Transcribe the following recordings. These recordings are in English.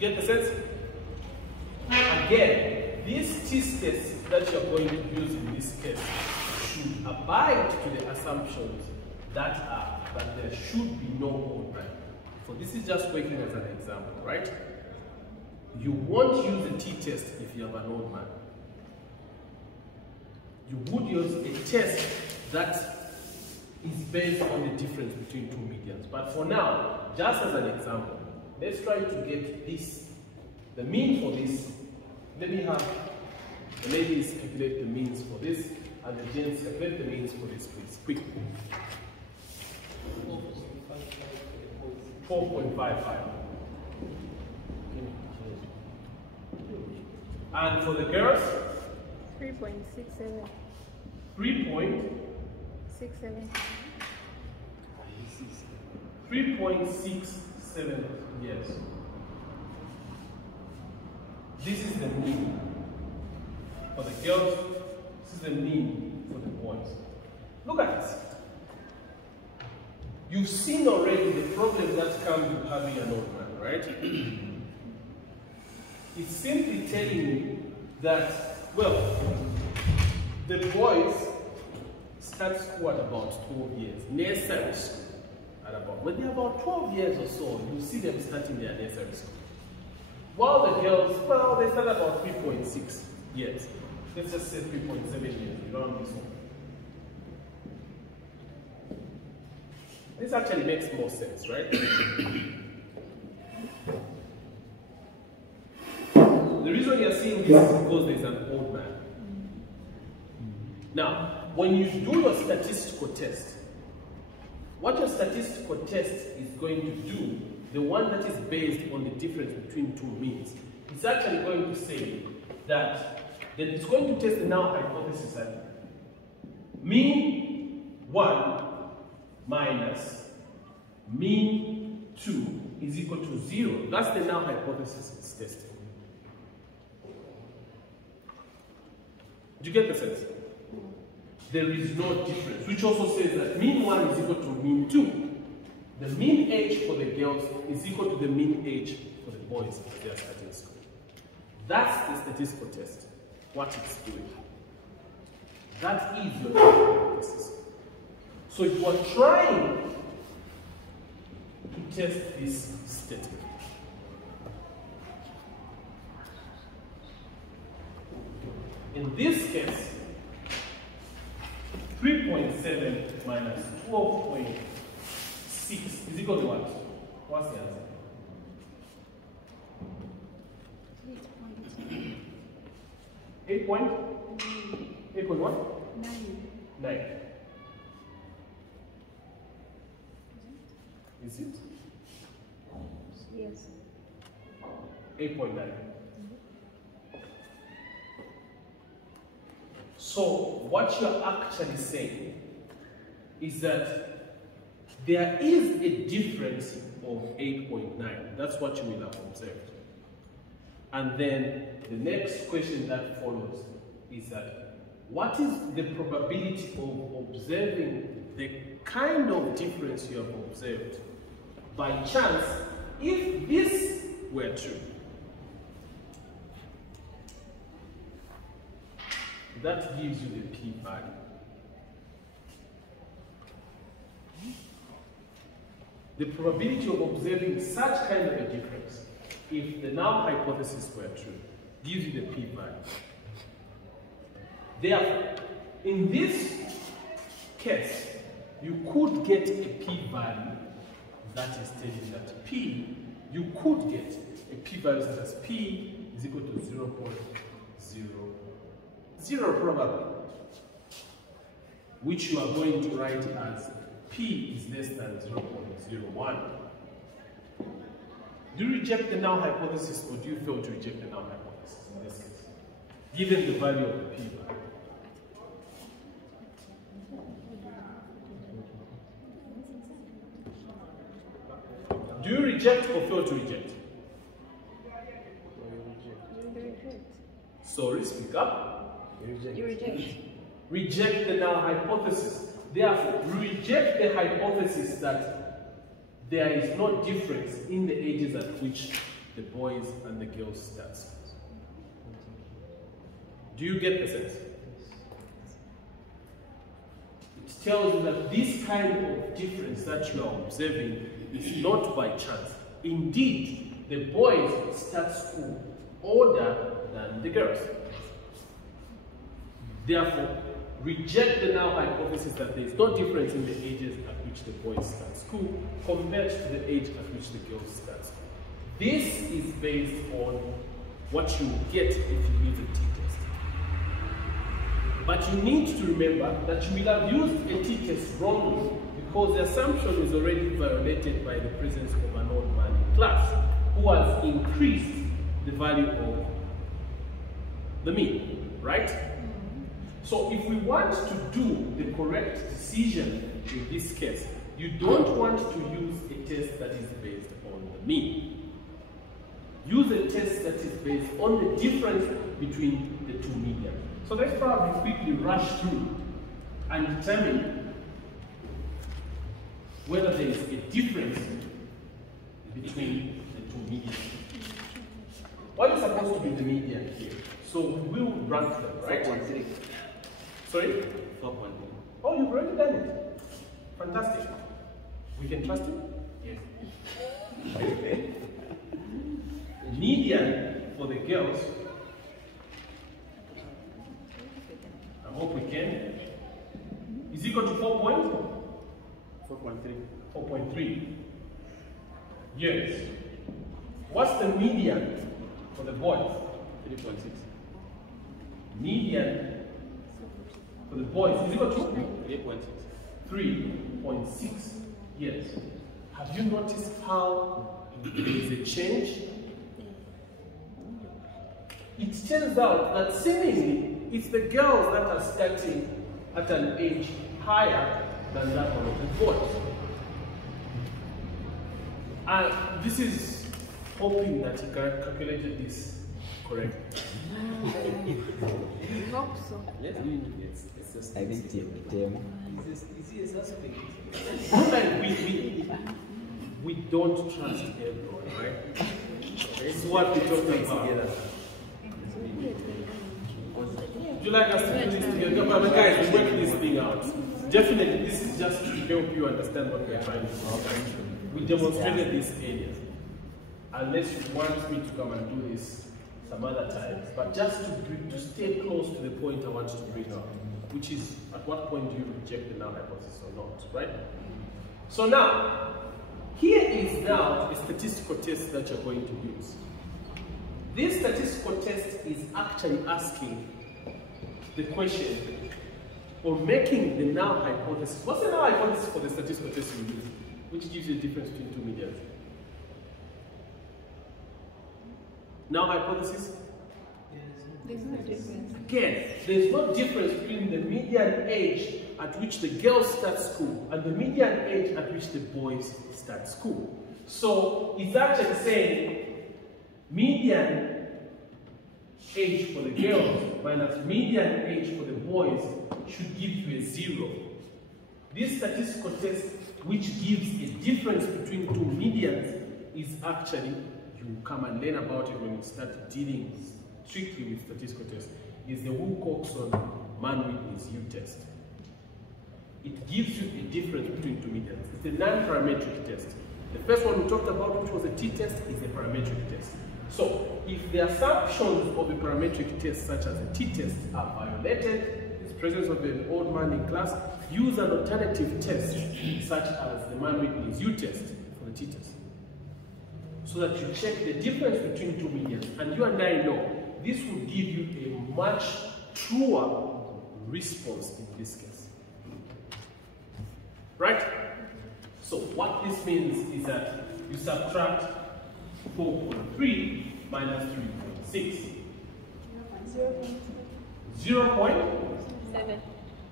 Get the sense? Again, these t-states that you're going to use in this case should abide to the assumptions that there should be no odd man. So this is just working as an example, right? You won't use a t-test if you have an odd man. You would use a test that is based on the difference between two medians. But for now, just as an example, let's try to get this, the mean for this. Let me have the ladies calculate the means for this, and the gents calculate the means for this, please, quickly. 4.55. And for the girls? 3.67. 3.67. 3.67 years. This is the mean for the girls. This is the mean for the boys. Look at this. You've seen already the problem that comes with having an odd man, right? It's simply telling you that, well, the boys start school at about 12 years, nursery school at about, when they're about 12 years or so, you see them starting their nursery school. While the girls, well, they start about 3.6 years. Let's just say 3.7 years, you don't have this one. This actually makes more sense, right? The reason you're seeing this is because there's an old man. Now, when you do your statistical test, what your statistical test is going to do, the one that is based on the difference between two means, it's actually going to say that it's going to test the null hypothesis that mean 1 minus mean 2 is equal to 0. That's the null hypothesis it's testing. Do you get the sense? There is no difference, which also says that mean 1 is equal to mean 2. The mean age for the girls is equal to the mean age for the boys if they are starting school. That's the statistical test, what it's doing. That is your hypothesis. So you are trying to test this statement. In this case, 3.7 minus 12.6 is equal to what? What's the answer? 8 point? 8 point what? 9. Is it? Yes. 8.9. So what you're actually saying is that there is a difference of 8.9. That's what you will have observed. And then the next question that follows is that what is the probability of observing the kind of difference you have observed by chance if this were true? That gives you the p-value. The probability of observing such kind of a difference, if the null hypothesis were true, gives you the p-value. Therefore, in this case, you could get a p-value that is telling that p, you could get a p-value such as p is equal to 0.00 probably, which you are going to write as p is less than 0.01. Do you reject the null hypothesis or do you fail to reject the null hypothesis in this case, given the value of the p-value? Do you reject or fail to reject? Sorry, speak up. You reject. Reject the null hypothesis. Therefore, reject the hypothesis that there is no difference in the ages at which the boys and the girls stats. Do you get the sense? It tells you that this kind of difference that you are observing is not by chance. Indeed, the boys start school older than the girls. Therefore, reject the null hypothesis that there is no difference in the ages at which the boys start school compared to the age at which the girls start school. This is based on what you will get if you use a t-test. But you need to remember that you will have used a t-test wrongly because the assumption is already violated by the presence of an old man in class who has increased the value of the mean, right? So if we want to do the correct decision in this case, you don't want to use a test that is based on the mean. Use a test that is based on the difference between the two medians. So let's probably quickly rush through and determine whether there is a difference between the two medians. What is supposed to be the median here? So we will rank them, right? 4.3. Sorry? 4.3. Oh, you've already done it. Fantastic. We can trust you? Yes. Median for the girls, I hope we can, is equal to 4.3. 4.3. Yes. What's the median for the boys? 3.6. Median for the boys is equal to 3.6. 3.6 years. Have you noticed how there is a change? It turns out that seemingly it's the girls that are starting at an age higher than that one of the boys. And this is hoping that you calculated this correct. I hope so. Let's do it. It's just I think easy as suspect. We don't trust everyone, right? This is what we talked about. Would you like us to do this together? But guys, we work this thing out. Definitely, this is just to help you understand what we're trying to do. We demonstrated these areas. Unless you want me to come and do this some other time, but just to stay close to the point I want you to bring out, which is at what point do you reject the null hypothesis or not, right? So now, here is now a statistical test that you're going to use. This statistical test is actually asking the question or making the null hypothesis. What's the null hypothesis for the statistical test you use, which gives you the difference between two medians? Null hypothesis? There's no difference. Again, there's no difference between the median age at which the girls start school and the median age at which the boys start school. So it's actually saying median age for the girls minus median age for the boys should give you a 0. This statistical test, which gives a difference between two medians, is actually, you come and learn about it when you start dealing strictly with statistical tests, is the Wilcoxon man-Whitney's U-test. It gives you a difference between two medians. It's a non-parametric test. The first one we talked about, which was a t-test, is a parametric test. So, if the assumptions of a parametric test, such as a t-test, are violated, the presence of an old man in class, use an alternative test, such as the man-Whitney's U-test for the t-test, so that you check the difference between two medians. And you and I know this will give you a much truer response in this case. Right? So what this means is that you subtract 4.3 minus 3.6. 0.7.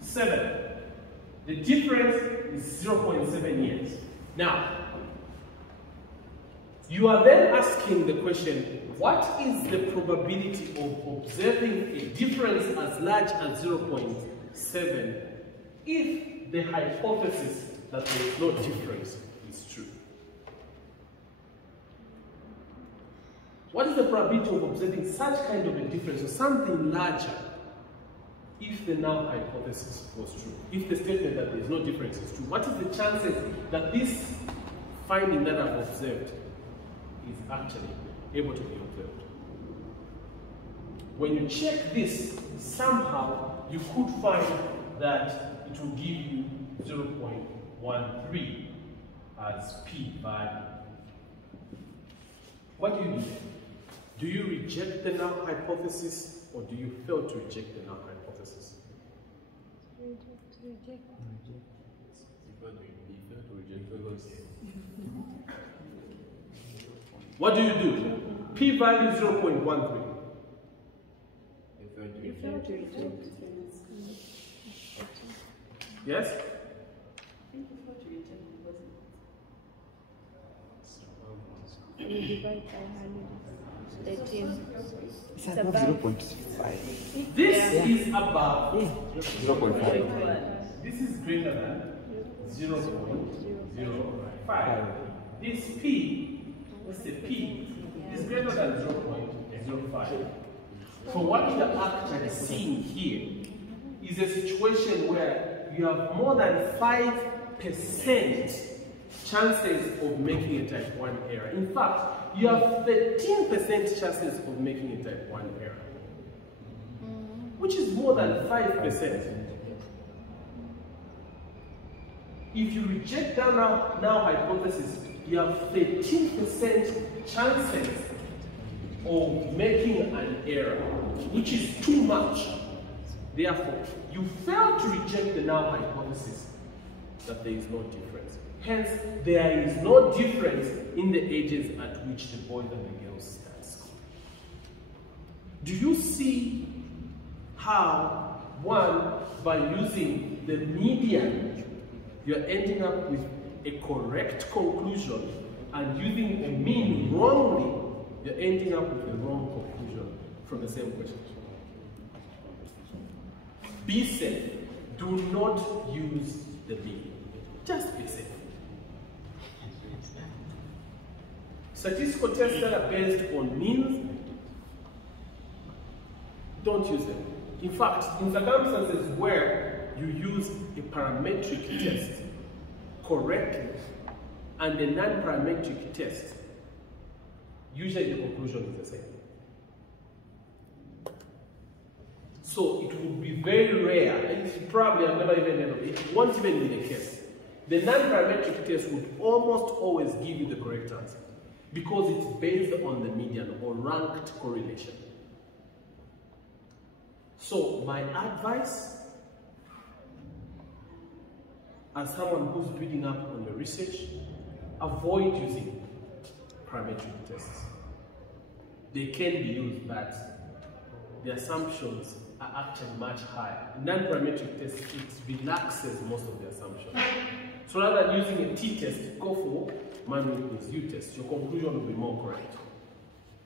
7. The difference is 0.7 years. Now, you are then asking the question, what is the probability of observing a difference as large as 0.7 if the hypothesis that there is no difference is true? What is the probability of observing such kind of a difference or something larger if the null hypothesis was true? If the statement that there is no difference is true, what is the chances that this finding that I've observed is actually able to be observed? When you check this, somehow you could find that it will give you 0.13 as p value. What do you do? Do you reject the null hypothesis or do you fail to reject the null hypothesis? Reject. What do you do? P value 0.13. You fail to reject. Yes? You divide by 113. It's above 0.5. This is above. 0.5. This is greater than 0.05. This P, what's the P, is greater than 0.05. So what you are actually seeing here is a situation where you have more than 5% chances of making a type 1 error. In fact, you have 13% chances of making a type 1 error, which is more than 5%. If you reject the null hypothesis, you have 13% chances of making an error, which is too much. Therefore, you fail to reject the null hypothesis that there is no difference. Hence, there is no difference in the ages at which the boys and the girls start school. Do you see how, one, by using the median, you're ending up with a correct conclusion, and using a mean wrongly, you're ending up with a wrong conclusion from the same question? Be safe. Do not use the mean. Just be safe. Statistical tests that are based on means, don't use them. In fact, in circumstances where you use a parametric test correctly and a non-parametric test, usually the conclusion is the same. So it would be very rare, and probably I've never even heard of it, it won't even be the case. The non-parametric test would almost always give you the correct answer because it's based on the median or ranked correlation. So my advice, as someone who's reading up on the research, avoid using parametric tests. They can be used, but the assumptions are actually much higher. Non-parametric test, it relaxes most of the assumptions. So rather than using a t-test, go for manual U-test. Your conclusion will be more correct.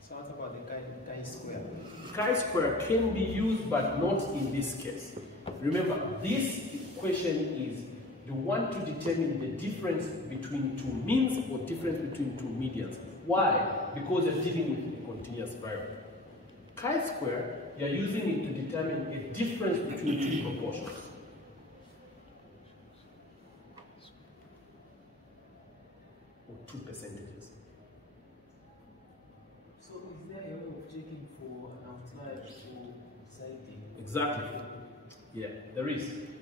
So what about the chi-square? Chi-square can be used, but not in this case. Remember, this question is you want to determine the difference between two means or difference between two medians. Why? Because you're dealing with a continuous variable. Chi-square, you're using it to determine a difference between two proportions. Or two percentages. So is there a way of checking for an outlier for deciding? Exactly. Yeah, there is.